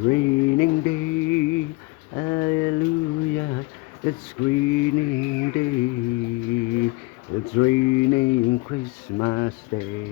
raining day, hallelujah. It's raining day, it's raining Christmas Day.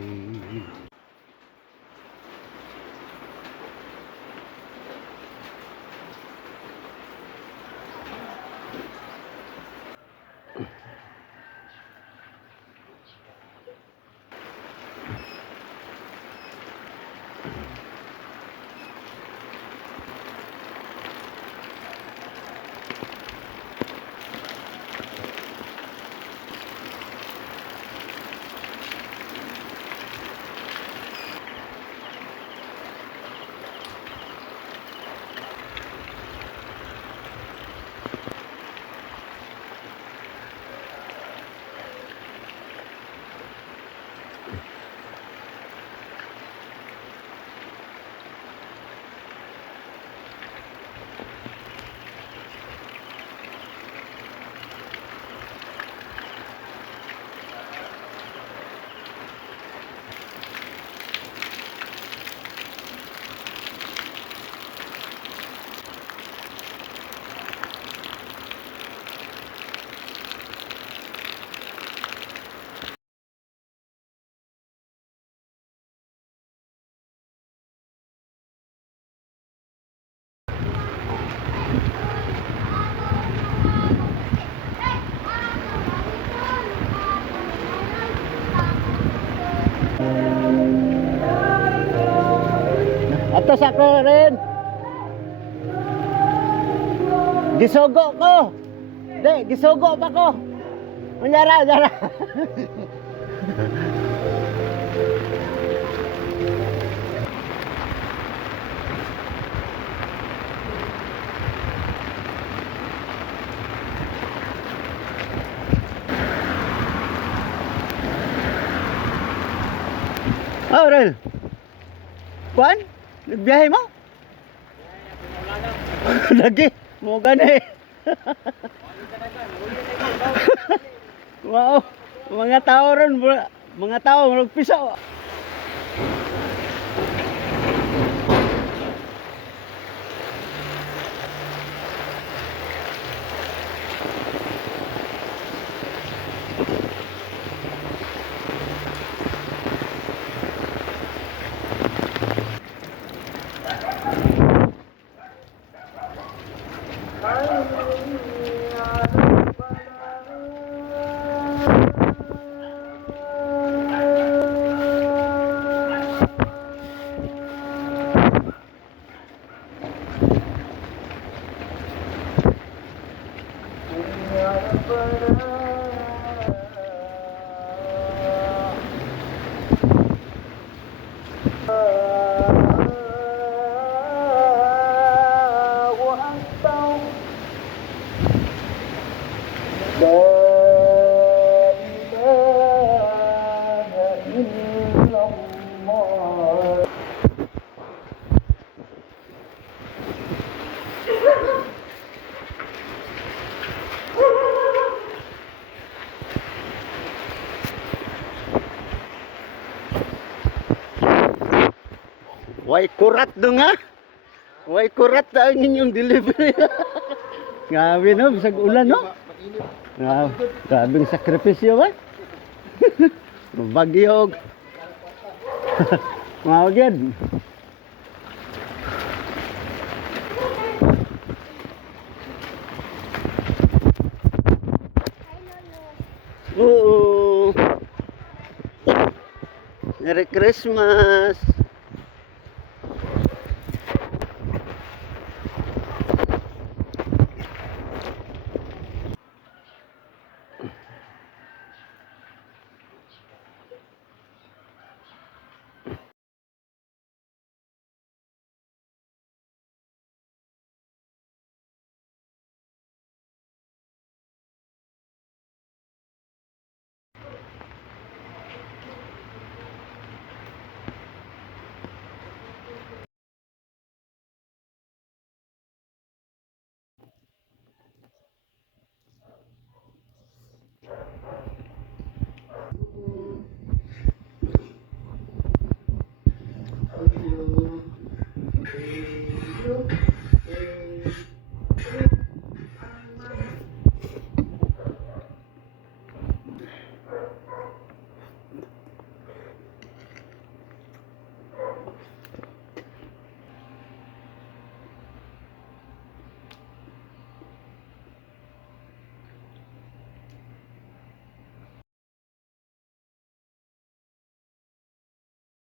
Atos ako rin. Gisugo ko. Di, gisugo pa ko. Unyara. Oh, Rel. Kuan? Nagbiyahe mo? Lagi. Mo gani. Wow. Mga tao ron, mga tao magpiso. Way kurat do nga. Way kurat sa inyong delivery. Grabe no, bisag ulan no. Grabing sakripisyo ba? Bagyog. Mao gyud. Oo. Merry Christmas. video.